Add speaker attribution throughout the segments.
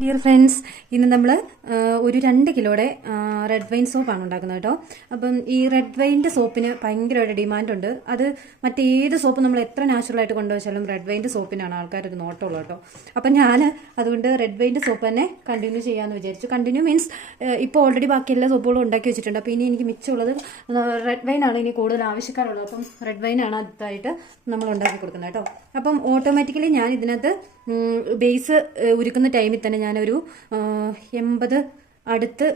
Speaker 1: Dear friends ഇന്ന് നമ്മൾ ഒരു രണ്ട് കിലോയുടെ റെഡ് വൈൻ സോപ്പാണ് ഉണ്ടാക്കുന്നത് കേട്ടോ. അപ്പം ഈ റെഡ് വൈന്റെ സോപ്പിന് ഭയങ്കരമായിട്ട് ഡിമാൻഡ് ഉണ്ട്. അത് മറ്റേത് സോപ്പ് നമ്മൾ എത്ര നാച്ചുറലായിട്ട് കൊണ്ടുവച്ചാലും റെഡ് വൈന്റെ സോപ്പിനാണ് ആൾക്കാർ ഒരു നോട്ടമുള്ളത് കേട്ടോ. അപ്പം ഞാൻ അതുകൊണ്ട് റെഡ് വൈന്റെ സോപ്പ് തന്നെ കണ്ടിന്യൂ ചെയ്യാമെന്ന് വിചാരിച്ചു. കണ്ടിന്യൂ മീൻസ് ഇപ്പോൾ ഓൾറെഡി ബാക്കി എല്ലാ സോപ്പുകളും ഉണ്ടാക്കി വെച്ചിട്ടുണ്ട്. അപ്പോൾ ഇനി എനിക്ക് മിച്ചമുള്ളത് റെഡ് വൈനാണ് ഇനി കൂടുതൽ ആവശ്യക്കാരുള്ളത്. അപ്പം റെഡ് വൈനാണ് അടുത്തായിട്ട് നമ്മൾ ഉണ്ടാക്കി കൊടുക്കുന്നത് കേട്ടോ. അപ്പം ഓട്ടോമാറ്റിക്കലി ഞാൻ ഇതിനകത്ത് ബേസ് ഉരുക്കുന്ന ടൈമിൽ തന്നെ ഞാനൊരു എൺപത് അടുത്ത്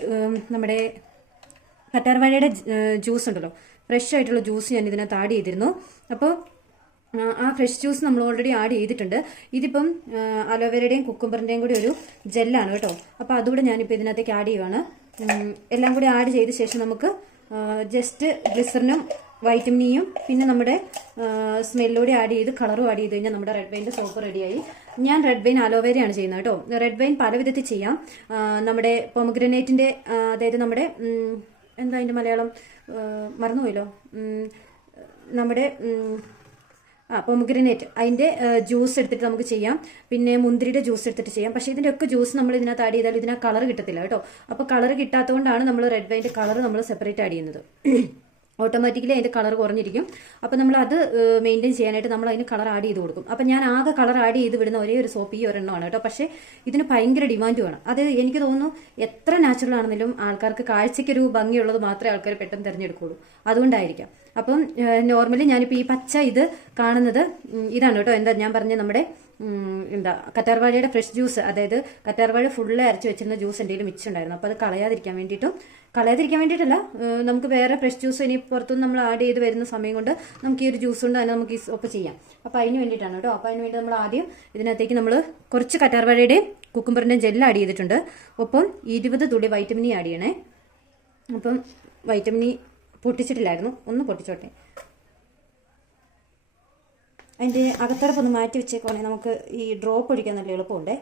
Speaker 1: നമ്മുടെ കറ്റാർവാഴയുടെ ജ്യൂസ് ഉണ്ടല്ലോ. ഫ്രഷ് ആയിട്ടുള്ള ജ്യൂസ് ഞാൻ ഇതിനകത്ത് ആഡ് ചെയ്തിരുന്നു. അപ്പോൾ ആ, ഫ്രഷ് ജ്യൂസ് നമ്മൾ ഓൾറെഡി ആഡ് ചെയ്തിട്ടുണ്ട്. ഇതിപ്പം അലോവേരയുടെയും കുക്കുംബറിന്റെയും കൂടി ഒരു ജെല്ലാണ് കേട്ടോ. അപ്പോൾ അതുകൂടെ ഞാനിപ്പോൾ ഇതിനകത്തേക്ക് ആഡ് ചെയ്യുവാണ്. എല്ലാം കൂടി ആഡ് ചെയ്ത ശേഷം നമുക്ക് ജസ്റ്റ് ഗ്ലിസറിനും വൈറ്റമിനിയും പിന്നെ നമ്മുടെ സ്മെല്ലോടെ ആഡ് ചെയ്ത് കളറും ആഡ് ചെയ്ത് കഴിഞ്ഞാൽ നമ്മുടെ റെഡ് വൈന്റെ സോപ്പ് റെഡിയായി. ഞാൻ റെഡ് വൈൻ അലോവേരയാണ് ചെയ്യുന്നത് കേട്ടോ. റെഡ് വൈൻ പല വിധത്തിൽ ചെയ്യാം. നമ്മുടെ പൊമഗ്രനേറ്റിന്റെ അതായത് നമ്മുടെ എന്താ അതിന്റെ മലയാളം? മറന്നുപോയല്ലോ. നമ്മുടെ ആ പൊമഗ്രനേറ്റ് അതിന്റെ ജ്യൂസ് എടുത്തിട്ട് നമുക്ക് ചെയ്യാം. പിന്നെ മുന്തിരിയുടെ ജ്യൂസ് എടുത്തിട്ട് ചെയ്യാം. പക്ഷേ ഇതിന്റെ ഒക്കെ ജ്യൂസ് നമ്മൾ ഇതിനകത്ത് ആഡ് ചെയ്താൽ ഇതിനകത്ത് കളർ കിട്ടത്തില്ല കേട്ടോ. അപ്പോൾ കളർ കിട്ടാത്തതുകൊണ്ടാണ് നമ്മൾ റെഡ് വൈന്റെ കളർ നമ്മൾ സെപ്പറേറ്റ് ആഡ് ചെയ്യുന്നത്. ഓട്ടോമാറ്റിക്കലി അതിന്റെ കളർ കുറഞ്ഞിരിക്കും. അപ്പോൾ നമ്മൾ അത് മെയിന്റെയിൻ ചെയ്യാനായിട്ട് നമ്മൾ അതിന് കളർ ആഡ് ചെയ്ത് കൊടുക്കും. അപ്പോൾ ഞാൻ ആകെ കളർ ആഡ് ചെയ്ത് വിടുന്ന ഒരേ ഒരു സോപ്പ് ഈ ഒരെണ്ണമാണ് കേട്ടോ. പക്ഷേ ഇതിന് ഭയങ്കര ഡിമാൻഡ് വേണം. അത് എനിക്ക് തോന്നുന്നു എത്ര നാച്ചുറൽ ആണെങ്കിലും ആൾക്കാർക്ക് കാഴ്ചയ്ക്കൊരു ഭംഗിയുള്ളത് മാത്രമേ ആൾക്കാർ പെട്ടെന്ന് തിരഞ്ഞെടുക്കുള്ളൂ. അതുകൊണ്ടായിരിക്കാം. അപ്പം നോർമലി ഞാനിപ്പോൾ ഈ പച്ച ഇത് കാണുന്നത് ഇതാണ് കേട്ടോ. എന്താ ഞാൻ പറഞ്ഞ നമ്മുടെ എന്താ കറ്റാർവാഴയുടെ ഫ്രഷ് ജ്യൂസ് അതായത് കറ്റാർവാഴ ഫുള്ള് അരച്ച് വെച്ചിരുന്ന ജ്യൂസ് എന്തെങ്കിലും മിച്ചുണ്ടായിരുന്നു അപ്പോൾ അത് കളയാതിരിക്കാൻ വേണ്ടിയിട്ടും കളയാതിരിക്കാൻ വേണ്ടിയിട്ടല്ല. നമുക്ക് വേറെ ഫ്രഷ് ജ്യൂസ് ഇനി പുറത്തുനിന്ന് നമ്മൾ ആഡ് ചെയ്ത് വരുന്ന സമയം കൊണ്ട് നമുക്ക് ഈ ഒരു ജ്യൂസ് കൊണ്ട് തന്നെ നമുക്ക് ഈ ഒപ്പം ചെയ്യാം. അപ്പോൾ അതിന് വേണ്ടിയിട്ടാണ് കേട്ടോ. അപ്പോൾ അതിന് വേണ്ടി നമ്മൾ ആദ്യം ഇതിനകത്തേക്ക് നമ്മൾ കുറച്ച് കറ്റാർവാഴയുടെയും കുക്കുംബറിന്റെയും ജെല്ല് ആഡ് ചെയ്തിട്ടുണ്ട്. ഒപ്പം ഇരുപത് തുള്ളി വൈറ്റമിനി ആഡ് ചെയ്യണേ. അപ്പം വൈറ്റമിനി പൊട്ടിച്ചിട്ടില്ലായിരുന്നു. ഒന്ന് പൊട്ടിച്ചോട്ടെ. അതിന്റെ അകത്തറപ്പൊന്ന് മാറ്റി വെച്ചേക്കുവാണെങ്കിൽ നമുക്ക് ഈ ഡ്രോപ്പ് ഒഴിക്കാൻ നല്ല എളുപ്പമുണ്ടേ.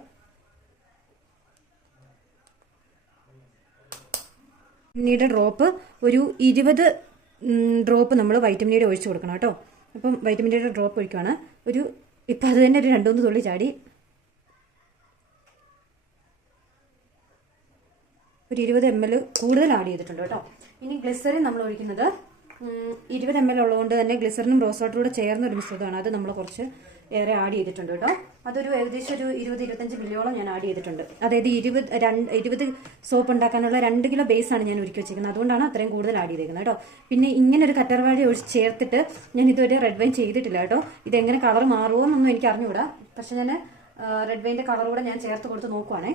Speaker 1: വൈറ്റമിനിയുടെ ഡ്രോപ്പ് ഒരു ഇരുപത് ഡ്രോപ്പ് നമ്മൾ വൈറ്റമിനിയുടെ ഒഴിച്ചു കൊടുക്കണം കേട്ടോ. അപ്പം വൈറ്റമിനിയുടെ ഡ്രോപ്പ് ഒഴിക്കുവാണ്. ഒരു ഇപ്പം അത് തന്നെ ഒരു രണ്ട് മൂന്ന് തുള്ളി ചാടി. ഒരു ഇരുപത് എം എൽ കൂടുതൽ ആഡ് ചെയ്തിട്ടുണ്ട് കേട്ടോ. ഇനി ഗ്ലിസറിൻ നമ്മൾ ഒഴിക്കുന്നത്. ഇരുപത് എം എൽ ഉള്ളതുകൊണ്ട് തന്നെ ഗ്ലിസറിനും റോസ് വാട്ടറും കൂടെ ചേർന്ന ഒരു മിശ്രിതമാണ്. അത് നമ്മൾ കുറച്ച് ഏറെ ആഡ് ചെയ്തിട്ടുണ്ട് കേട്ടോ. അതൊരു ഏകദേശം ഒരു ഇരുപത് ഇരുപത്തഞ്ച് മില്ലിയോളം ഞാൻ ആഡ് ചെയ്തിട്ടുണ്ട്. അതായത് ഇരുപത് രണ്ട് ഇരുപത് സോപ്പ് ഉണ്ടാക്കാനുള്ള രണ്ട് കിലോ ബേസ് ആണ് ഞാൻ ഒരുക്കി വെച്ചിരിക്കുന്നത് അതുകൊണ്ടാണ് അത്രയും കൂടുതൽ ആഡ് ചെയ്തിരിക്കുന്നത് കേട്ടോ. പിന്നെ ഇങ്ങനെ ഒരു കറ്റർവാഴി ഒഴിച്ച് ചേർത്തിട്ട് ഞാൻ ഇതുവരെ റെഡ് വൈൻ ചെയ്തിട്ടില്ല കേട്ടോ. ഇതെങ്ങനെ കളർ മാറുമോ എന്നൊന്നും എനിക്ക് അറിഞ്ഞുകൂടാ പക്ഷെ ഞാൻ റെഡ് വൈന്റെ കളർ കൂടെ ഞാൻ ചേർത്ത് കൊടുത്ത് നോക്കുവാണേ.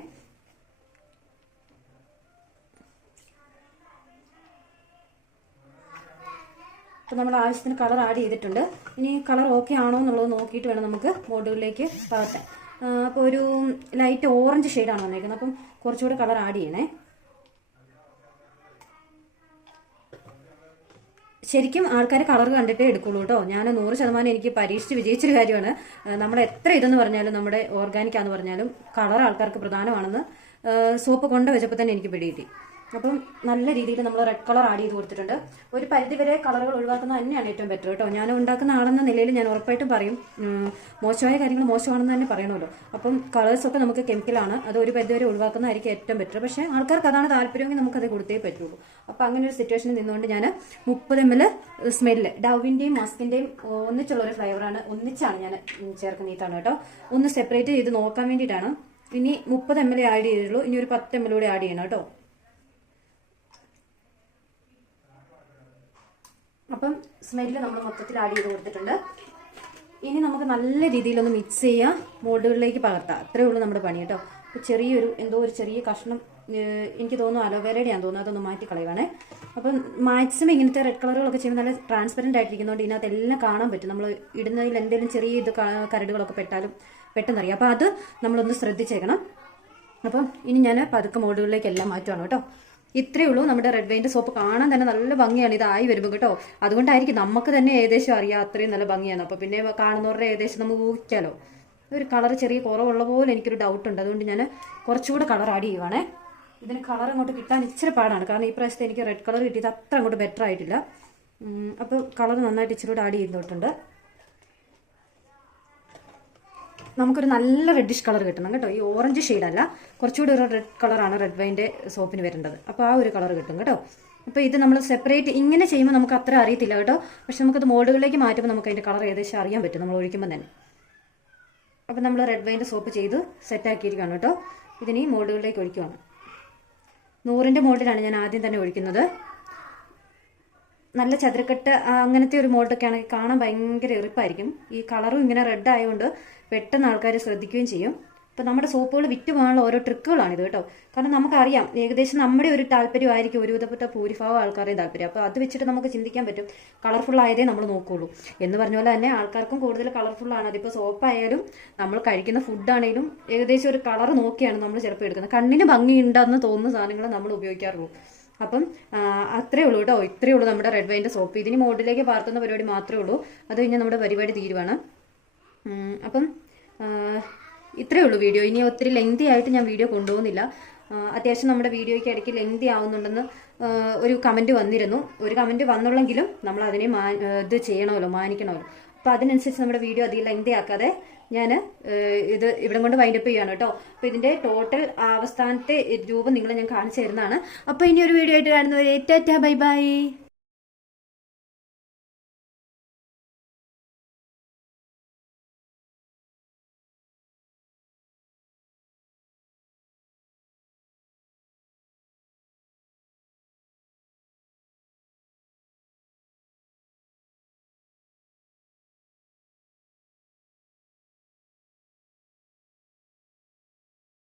Speaker 1: അപ്പോൾ നമ്മൾ ആവശ്യത്തിന് കളർ ആഡ് ചെയ്തിട്ടുണ്ട്. ഇനി കളർ ഓക്കെ ആണോ എന്നുള്ളത് നോക്കിയിട്ട് വേണം നമുക്ക് മോഡുകളിലേക്ക് പകർത്താൻ. അപ്പോൾ ഒരു ലൈറ്റ് ഓറഞ്ച് ഷെയ്ഡാണ് വന്നേക്കുന്നത്. അപ്പം കുറച്ചുകൂടെ കളർ ആഡ് ചെയ്യണേ. ശരിക്കും ആൾക്കാർ കളർ കണ്ടിട്ടേ എടുക്കുള്ളൂ കേട്ടോ. ഞാൻ നൂറ് ശതമാനം എനിക്ക് പരീക്ഷിച്ച് വിജയിച്ചൊരു കാര്യമാണ്. നമ്മൾ എത്ര ഇതെന്ന് പറഞ്ഞാലും നമ്മുടെ ഓർഗാനിക് ആന്ന് പറഞ്ഞാലും കളർ ആൾക്കാർക്ക് പ്രധാനമാണെന്ന് സോപ്പ് കൊണ്ട് വെച്ചപ്പോൾ തന്നെ എനിക്ക് പിടികിട്ടി അപ്പം നല്ല രീതിയിൽ നമ്മൾ റെഡ് കളർ ആഡ് ചെയ്ത് കൊടുത്തിട്ടുണ്ട്. ഒരു പരിധിവരെ കളറുകൾ ഒഴിവാക്കുന്നത് തന്നെയാണ് ഏറ്റവും ബെറ്റർ കേട്ടോ. ഞാൻ ഉണ്ടാക്കുന്ന ആളെന്ന നിലയിൽ ഞാൻ ഉറപ്പായിട്ടും പറയും മോശമായ കാര്യങ്ങൾ മോശമാണെന്ന് തന്നെ പറയണമല്ലോ. അപ്പം കളേഴ്സൊക്കെ നമുക്ക് കെമിക്കലാണ് അത് ഒരു പരിധിവരെ ഒഴിവാക്കുന്നതായിരിക്കും ഏറ്റവും ബെറ്റർ പക്ഷേ ആൾക്കാർക്ക് അതാണ് താല്പര്യമെങ്കിൽ നമുക്കത് കൊടുത്തേ പറ്റുള്ളൂ. അപ്പം അങ്ങനെ ഒരു സിറ്റുവേഷനിൽ നിന്നുകൊണ്ട് ഞാൻ മുപ്പത് എം എൽ സ്മെല്ല് ഡവിന്റെയും മസ്കിന്റെയും ഒന്നിച്ചുള്ള ഒരു ഫ്ലേവറാണ് ഒന്നിച്ചാണ് ഞാൻ ചേർക്കുന്ന ഇതാണ് കേട്ടോ. ഒന്ന് സെപ്പറേറ്റ് ചെയ്ത് നോക്കാൻ വേണ്ടിയിട്ടാണ്. ഇനി മുപ്പത് എം എൽ ആഡ് ചെയ്തിട്ടുള്ളൂ ഇനി ഒരു പത്ത് എം എൽ കൂടി ആഡ് ചെയ്യണം കേട്ടോ. അപ്പം സ്മെല്ല് നമ്മൾ മൊത്തത്തിൽ ആഡ് ചെയ്ത് കൊടുത്തിട്ടുണ്ട്. ഇനി നമുക്ക് നല്ല രീതിയിലൊന്ന് മിക്സ് ചെയ്യാം. മോൾഡുകളിലേക്ക് പകർത്താം. അത്രേ ഉള്ളൂ നമ്മുടെ പണി കേട്ടോ. അപ്പോൾ ചെറിയൊരു എന്തോ ഒരു ചെറിയ കഷ്ണം എനിക്ക് തോന്നുന്നു അലോവേരയുടെ ഞാൻ തോന്നുന്നു. അതൊന്ന് മാറ്റി കളയുവാണേ. അപ്പം മാക്സിമം ഇങ്ങനത്തെ റെഡ് കളറുകളൊക്കെ ചെയ്യുമ്പോൾ നല്ല ട്രാൻസ്പെറന്റ് ആയിട്ടിരിക്കുന്നതുകൊണ്ട് ഇതിനകത്ത് എല്ലാം കാണാൻ പറ്റും. നമ്മൾ ഇടുന്നതിൽ എന്തെങ്കിലും ചെറിയ ഇത് കരടുകളൊക്കെ പെട്ടാലും പെട്ടെന്ന് അറിയാം അപ്പോൾ അത് നമ്മളൊന്ന് ശ്രദ്ധിച്ചേക്കണം. അപ്പം ഇനി ഞാൻ പതുക്കെ മോഡുകളിലേക്ക് എല്ലാം മാറ്റുവാണ് കേട്ടോ. ഇത്രയേ ഉള്ളൂ നമ്മുടെ റെഡ് വൈന്റെ സോപ്പ് കാണാൻ തന്നെ നല്ല ഭംഗിയാണ്. ഇതായി വരുമ്പോൾ കേട്ടോ. അതുകൊണ്ടായിരിക്കും നമുക്ക് തന്നെ ഏകദേശം അറിയാം അത്രയും നല്ല ഭംഗിയാണ്. അപ്പോൾ പിന്നെ കാണുന്നവരുടെ ഏകദേശം നമുക്ക് ഊഹിക്കാലോ. ഒരു കളർ ചെറിയ കുറവുള്ള പോലെ എനിക്കൊരു ഡൗട്ട് ഉണ്ട്. അതുകൊണ്ട് ഞാൻ കുറച്ചുകൂടെ കളർ ആഡ് ചെയ്യുവാണേ. ഇതിന് കളർ അങ്ങോട്ട് കിട്ടാൻ ഇച്ചിരി പാടാണ്. കാരണം ഈ പ്രാവശ്യത്തെ എനിക്ക് റെഡ് കളർ കിട്ടിയത് അത്ര അങ്ങോട്ട് ബെറ്റർ ആയിട്ടില്ല. അപ്പോൾ കളർ നന്നായിട്ട് ഇച്ചിരി കൂടെ ആഡ് ചെയ്തിട്ടുണ്ട് നമുക്കൊരു നല്ല റെഡിഷ് കളർ കിട്ടണം കേട്ടോ. ഈ ഓറഞ്ച് ഷെയ്ഡല്ല കുറച്ചുകൂടി ഒരു റെഡ് കളറാണ് റെഡ് വൈന്റെ സോപ്പിന് വരേണ്ടത് അപ്പോൾ ആ ഒരു കളർ കിട്ടും കേട്ടോ. അപ്പോൾ ഇത് നമ്മൾ സെപ്പറേറ്റ് ഇങ്ങനെ ചെയ്യുമ്പോൾ നമുക്ക് അത്ര അറിയത്തില്ല കേട്ടോ. പക്ഷെ നമുക്കത് മോഡുകളിലേക്ക് മാറ്റുമ്പോൾ നമുക്ക് അതിന്റെ കളർ ഏകദേശം അറിയാൻ പറ്റും നമ്മൾ ഒഴിക്കുമ്പോൾ തന്നെ. അപ്പം നമ്മൾ റെഡ് വൈന്റെ സോപ്പ് ചെയ്ത് സെറ്റാക്കിയിരിക്കുകയാണ് കേട്ടോ. ഇതിനി മോഡുകളിലേക്ക് ഒഴിക്കുവാണ്. നൂറിന്റെ മോഡിലാണ് ഞാൻ ആദ്യം തന്നെ ഒഴിക്കുന്നത്. നല്ല ചതുരക്കെട്ട് അങ്ങനത്തെ ഒരു മോൾഡൊക്കെ ആണെങ്കിൽ കാണാൻ ഭയങ്കര എറിപ്പായിരിക്കും ഈ കളറും ഇങ്ങനെ റെഡ് ആയതുകൊണ്ട് പെട്ടെന്ന് ആൾക്കാർ ശ്രദ്ധിക്കുകയും ചെയ്യും. ഇപ്പം നമ്മുടെ സോപ്പുകൾ വിറ്റ് പോകാനുള്ള ഓരോ ട്രിക്കുകളാണിത് കേട്ടോ. കാരണം നമുക്കറിയാം ഏകദേശം നമ്മുടെ ഒരു താല്പര്യമായിരിക്കും ഒരുവിധപ്പെട്ട ഭൂരിഭാഗം ആൾക്കാരെയും താല്പര്യം. അപ്പോൾ അത് വെച്ചിട്ട് നമുക്ക് ചിന്തിക്കാൻ പറ്റും കളർഫുൾ ആയതേ നമ്മൾ നോക്കുകയുള്ളൂ എന്ന് പറഞ്ഞ പോലെ തന്നെ ആൾക്കാർക്കും കൂടുതൽ കളർഫുൾ ആണ്. അതിപ്പോൾ സോപ്പായാലും നമ്മൾ കഴിക്കുന്ന ഫുഡാണെങ്കിലും ഏകദേശം ഒരു കളർ നോക്കിയാണ് നമ്മൾ ചിലപ്പോൾ എടുക്കുന്നത്. കണ്ണിന് ഭംഗിയുണ്ടെന്ന് തോന്നുന്ന സാധനങ്ങൾ നമ്മൾ ഉപയോഗിക്കാറുള്ളൂ. അപ്പം അത്രേ ഉള്ളൂ കേട്ടോ. ഇത്രയേ ഉള്ളൂ നമ്മുടെ റെഡ് വൈന്റെ സോപ്പ് ഇതിന് മോഡിലേക്ക് പാർത്തുന്ന പരിപാടി മാത്രമേ ഉള്ളൂ. അത് കഴിഞ്ഞാൽ നമ്മുടെ പരിപാടി തീരുവാണ്. അപ്പം ഇത്രയേ ഉള്ളൂ വീഡിയോ. ഇനി ഒത്തിരി ലെങ്തി ആയിട്ട് ഞാൻ വീഡിയോ കൊണ്ടുപോകുന്നില്ല. അത്യാവശ്യം നമ്മുടെ വീഡിയോയ്ക്ക് ഇടയ്ക്ക് ലെങ്തി ആവുന്നുണ്ടെന്ന് ഒരു കമന്റ് വന്നിരുന്നു. ഒരു കമന്റ് വന്നുള്ളെങ്കിലും നമ്മൾ അതിനെ മാ ഇത് ചെയ്യണമല്ലോ മാനിക്കണമല്ലോ. അപ്പോൾ അതിനനുസരിച്ച് നമ്മുടെ വീഡിയോ അധികം ലെങ്തി ആക്കാതെ ഞാൻ ഇത് ഇവിടെ കൊണ്ട് വൈൻഡപ്പ് ചെയ്യാണ് കേട്ടോ. അപ്പോൾ ഇതിന്റെ ടോട്ടൽ അവസ്ഥാനത്തെ രൂപം നിങ്ങളെ ഞാൻ കാണിച്ചു തരുന്നതാണ്. അപ്പോൾ ഇനി ഒരു വീഡിയോ ആയിട്ട് കാണുന്നവരെ ടാറ്റാ ബൈ ബൈ.